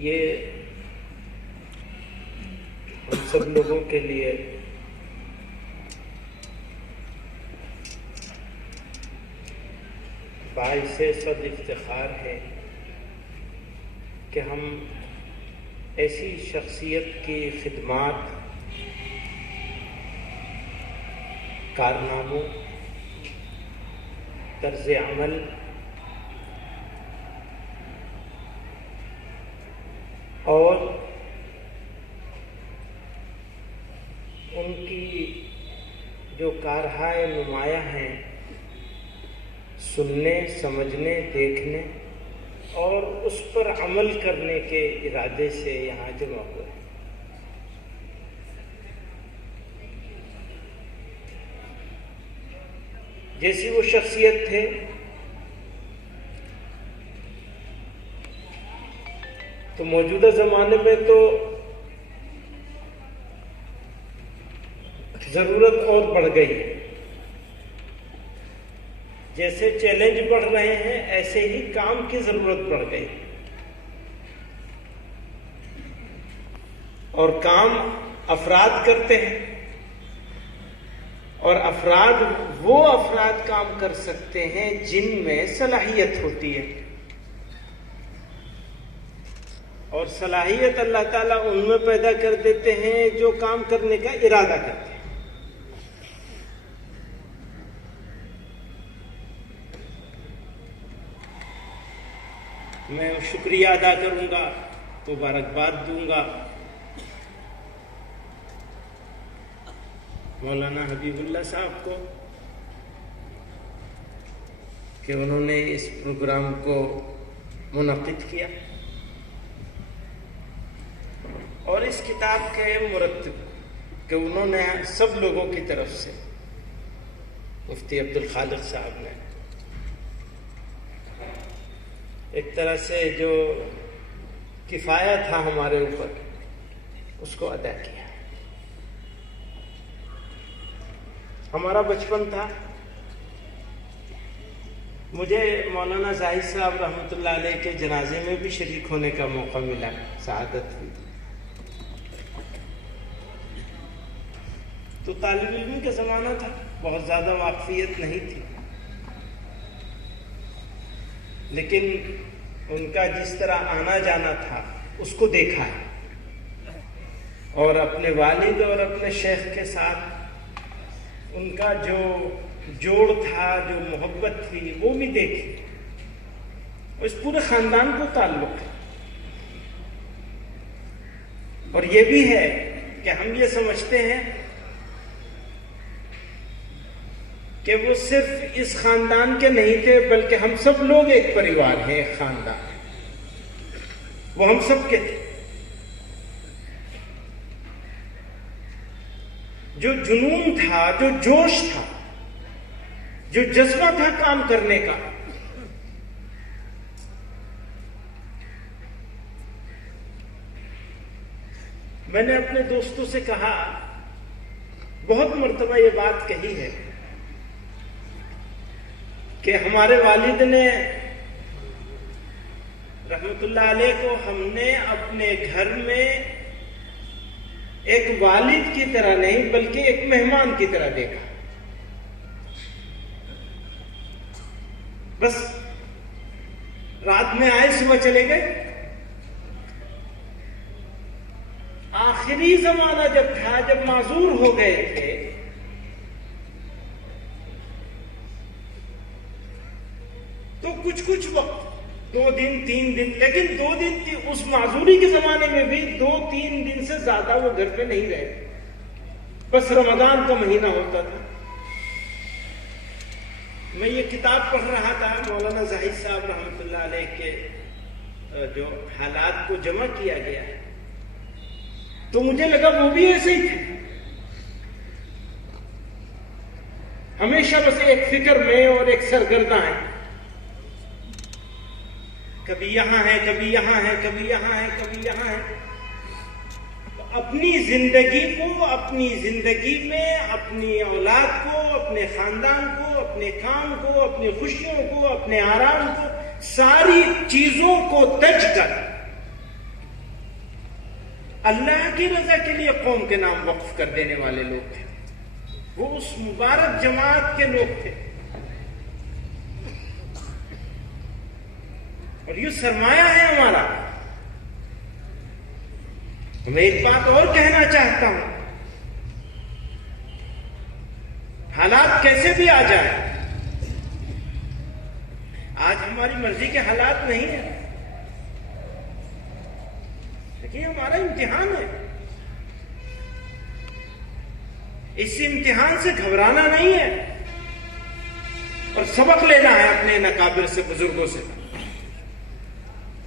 یہ ہم سب لوگوں کے لیے باعث صد افتخار ہے کہ ہم ایسی شخصیت کی خدمات، کارناموں، طرز عمل اور ان کی جو کارہائے نمایاں ہیں سننے، سمجھنے، دیکھنے اور اس پر عمل کرنے کے ارادے سے یہاں جمع ہوئے۔ جیسی وہ شخصیت تھے تو موجودہ زمانے میں تو ضرورت اور بڑھ گئی ہے۔ جیسے چیلنج بڑھ رہے ہیں ایسے ہی کام کی ضرورت بڑھ گئی، اور کام افراد کرتے ہیں، اور وہ افراد کام کر سکتے ہیں جن میں صلاحیت ہوتی ہے، اور صلاحیت اللہ تعالیٰ ان میں پیدا کر دیتے ہیں جو کام کرنے کا ارادہ کرتے ہیں۔ میں شکریہ ادا کروں گا، مبارکباد دوں گا مولانا حبیب اللہ صاحب کو کہ انہوں نے اس پروگرام کو منعقد کیا، اور اس کتاب کے مرتب کہ انہوں نے سب لوگوں کی طرف سے، مفتی عبدالخالق صاحب نے ایک طرح سے جو کفایہ تھا ہمارے اوپر اس کو ادا کیا۔ ہمارا بچپن تھا، مجھے مولانا زاہد صاحب رحمۃ اللہ علیہ کے جنازے میں بھی شریک ہونے کا موقع ملا، سعادت ہوئی۔ تو طالب علم کا زمانہ تھا، بہت زیادہ واقفیت نہیں تھی، لیکن ان کا جس طرح آنا جانا تھا اس کو دیکھا ہے، اور اپنے والد اور اپنے شیخ کے ساتھ ان کا جو جوڑ تھا، جو محبت تھی، وہ بھی دیکھی، اس پورے خاندان کو تعلق ہے۔ اور یہ بھی ہے کہ ہم یہ سمجھتے ہیں کہ وہ صرف اس خاندان کے نہیں تھے، بلکہ ہم سب لوگ ایک پریوار ہیں، ایک خاندان ہے، وہ ہم سب کے تھے۔ جو جنون تھا، جو جوش تھا، جو جذبہ تھا کام کرنے کا، میں نے اپنے دوستوں سے کہا، بہت مرتبہ یہ بات کہی ہے کہ ہمارے والد نے رحمت اللہ علیہ کو ہم نے اپنے گھر میں ایک والد کی طرح نہیں بلکہ ایک مہمان کی طرح دیکھا۔ بس رات میں آئے، صبح چلے گئے۔ آخری زمانہ جب تھا، جب معذور ہو گئے تھے، تو کچھ وقت، 2 دن 3 دن، لیکن 2 دن تھی اس معذوری کے زمانے میں بھی 2-3 دن سے زیادہ وہ گھر پہ نہیں رہے، بس رمضان کا مہینہ ہوتا تھا۔ میں یہ کتاب پڑھ رہا تھا، مولانا زاہد صاحب رحمۃ اللہ علیہ کے جو حالات کو جمع کیا گیا ہے، تو مجھے لگا وہ بھی ایسے ہی تھے، ہمیشہ بس ایک فکر میں اور ایک سرگرداں ہے، کبھی یہاں ہے، کبھی یہاں ہے، کبھی یہاں ہے، کبھی یہاں ہے۔ اپنی زندگی کو، اپنی زندگی میں اپنی اولاد کو، اپنے خاندان کو، اپنے کام کو، اپنی خوشیوں کو، اپنے آرام کو، ساری چیزوں کو تج کر اللہ کی رضا کے لیے قوم کے نام وقف کر دینے والے لوگ تھے. وہ اس مبارک جماعت کے لوگ تھے. اور یہ سرمایہ ہے ہمارا. میں ایک بات اور کہنا چاہتا ہوں، حالات کیسے بھی آ جائیں، آج ہماری مرضی کے حالات نہیں ہیں. دیکھیے ہمارا امتحان ہے، اس امتحان سے گھبرانا نہیں ہے اور سبق لینا ہے اپنے اکابر سے، بزرگوں سے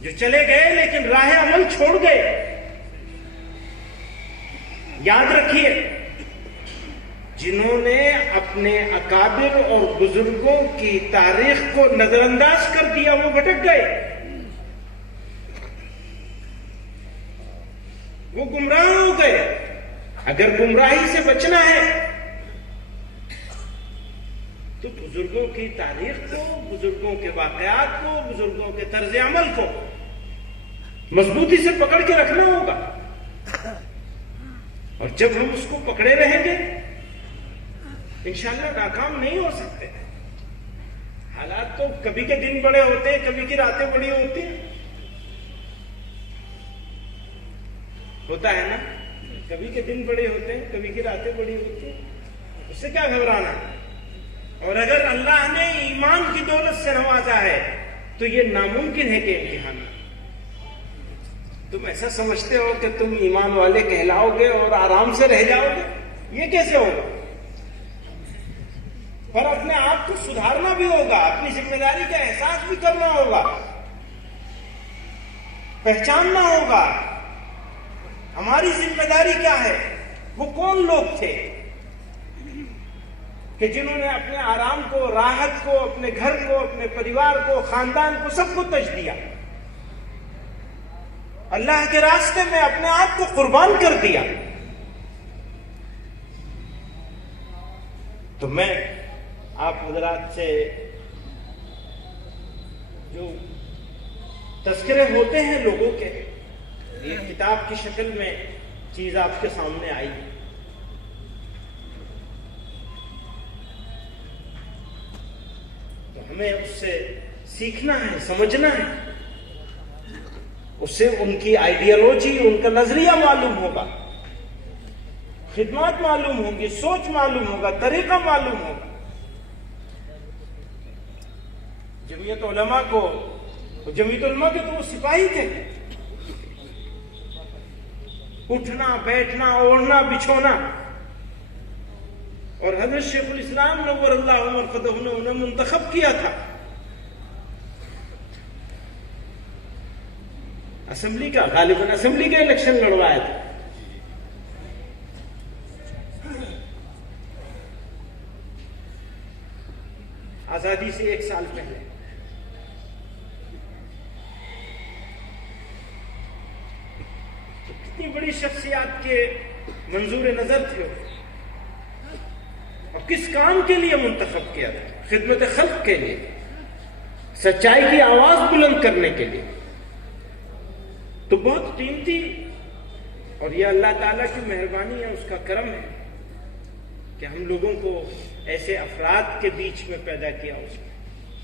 جو چلے گئے لیکن راہ عمل چھوڑ گئے. یاد رکھیے، جنہوں نے اپنے اکابر اور بزرگوں کی تاریخ کو نظر انداز کر دیا وہ بھٹک گئے، وہ گمراہ ہو گئے. اگر گمراہی سے بچنا ہے تو بزرگوں کی تاریخ کو، بزرگوں کے واقعات کو، بزرگوں کے طرز عمل کو مضبوطی سے پکڑ کے رکھنا ہوگا. اور جب ہم اس کو پکڑے رہیں گے انشاءاللہ ناکام نہیں ہو سکتے. حالات تو کبھی کے دن بڑے ہوتے ہیں، کبھی کی راتیں بڑی ہوتی ہیں. ہوتا ہے نا، کبھی کے دن بڑے ہوتے ہیں، کبھی کی راتیں بڑی ہوتی ہیں. اس سے کیا گھبرانا. اور اگر اللہ نے ایمان کی دولت سے نوازا ہے تو یہ ناممکن ہے کہ امتحان. تم ایسا سمجھتے ہو کہ تم ایمان والے کہلاؤ گے اور آرام سے رہ جاؤ گے، یہ کیسے ہوگا؟ پر اپنے آپ کو سدھارنا بھی ہوگا، اپنی ذمہ داری کا احساس بھی کرنا ہوگا، پہچاننا ہوگا ہماری ذمہ داری کیا ہے. وہ کون لوگ تھے کہ جنہوں نے اپنے آرام کو، راحت کو، اپنے گھر کو، اپنے پریوار کو، خاندان کو، سب کو تج دیا، اللہ کے راستے میں اپنے آپ کو قربان کر دیا. تو میں آپ حضرات سے جو تذکرے ہوتے ہیں لوگوں کے، یہ کتاب کی شکل میں چیز آپ کے سامنے آئی، تو ہمیں اس سے سیکھنا ہے، سمجھنا ہے. اس سے ان کی آئیڈیالوجی، ان کا نظریہ معلوم ہوگا، خدمات معلوم ہوگی، سوچ معلوم ہوگا، طریقہ معلوم ہوگا. جمعیت علماء کو، جمعیت علماء کے تو وہ سپاہی تھے، اٹھنا، بیٹھنا، اوڑھنا، بچھونا. اور حضرت شیخ الاسلام نور اللہ مرقدہ نے انہیں منتخب کیا تھا اسمبلی کا، غالباً اسمبلی کا الیکشن لڑوایا تھا. آزادی سے 1 سال پہلے. تو کتنی بڑی شخصیات کے منظور نظر تھے اور کس کام کے لیے منتخب کیا تھا؟ خدمت خلق کے لیے، سچائی کی آواز بلند کرنے کے لیے. تو بہت قیمتی، اور یہ اللہ تعالیٰ کی مہربانی ہے، اس کا کرم ہے کہ ہم لوگوں کو ایسے افراد کے بیچ میں پیدا کیا، اس میں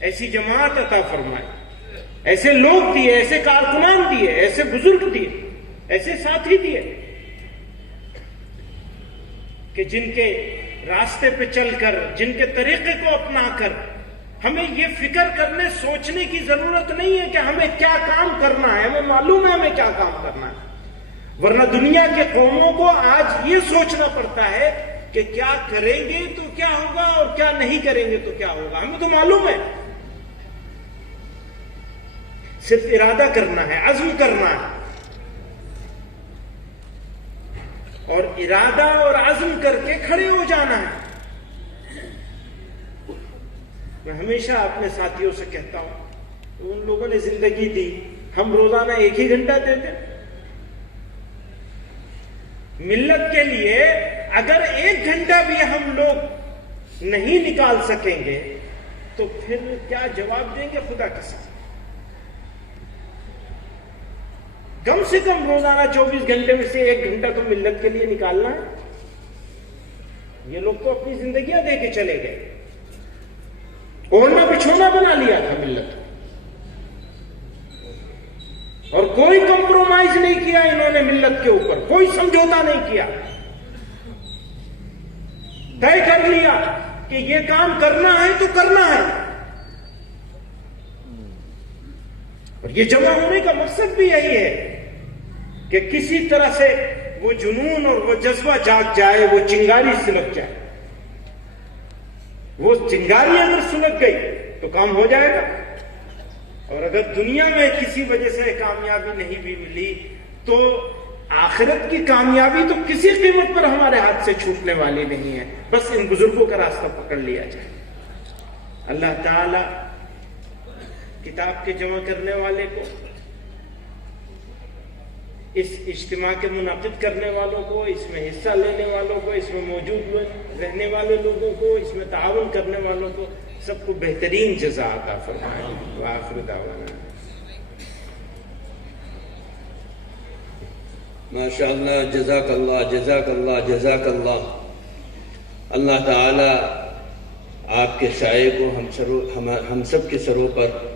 ایسی جماعت عطا فرمائے، ایسے لوگ دیے، ایسے کارکنان دیے، ایسے بزرگ دیے، ایسے ساتھی دیے کہ جن کے راستے پہ چل کر، جن کے طریقے کو اپنا کر ہمیں یہ فکر کرنے، سوچنے کی ضرورت نہیں ہے کہ ہمیں کیا کام کرنا ہے. ہمیں معلوم ہے ہمیں کیا کام کرنا ہے، ورنہ دنیا کے قوموں کو آج یہ سوچنا پڑتا ہے کہ کیا کریں گے تو کیا ہوگا اور کیا نہیں کریں گے تو کیا ہوگا. ہمیں تو معلوم ہے، صرف ارادہ کرنا ہے، عزم کرنا ہے. اور ارادہ اور عزم کر کے کھڑے ہو جانا ہے. میں ہمیشہ اپنے ساتھیوں سے کہتا ہوں، ان لوگوں نے زندگی دی، ہم روزانہ 1 ہی گھنٹہ دیتے. ملت کے لیے اگر 1 گھنٹہ بھی ہم لوگ نہیں نکال سکیں گے تو پھر کیا جواب دیں گے خدا کے ساتھ. کم سے کم روزانہ 24 گھنٹے میں سے 1 گھنٹہ تو ملت کے لیے نکالنا ہے. یہ لوگ تو اپنی زندگیاں دے کے چلے گئے، اوڑھنا بچھونا بنا لیا تھا ملت، اور کوئی کمپرومائز نہیں کیا انہوں نے ملت کے اوپر، کوئی سمجھوتا نہیں کیا. طے کر لیا کہ یہ کام کرنا ہے تو کرنا ہے. اور یہ جمع ہونے کا مقصد بھی یہی ہے کہ کسی طرح سے وہ جنون اور وہ جذبہ جاگ جائے، وہ چنگاری سلگ جائے. وہ چنگاری اگر سلگ گئی تو کام ہو جائے گا. اور اگر دنیا میں کسی وجہ سے کامیابی نہیں بھی ملی تو آخرت کی کامیابی تو کسی قیمت پر ہمارے ہاتھ سے چھوٹنے والی نہیں ہے. بس ان بزرگوں کا راستہ پکڑ لیا جائے. اللہ تعالی کتاب کے جمع کرنے والے کو، اس اجتماع کے منعقد کرنے والوں کو، اس میں حصہ لینے والوں کو، اس میں موجود رہنے والے لوگوں کو، اس میں تعاون کرنے والوں کو، سب کو بہترین جزا عطا فرمائے. وآخر دعوانا ماشاء اللہ. جزاک اللہ، جزاک اللہ، جزاک اللہ. اللہ تعالی آپ کے سائے کو ہم سب کے سروں پر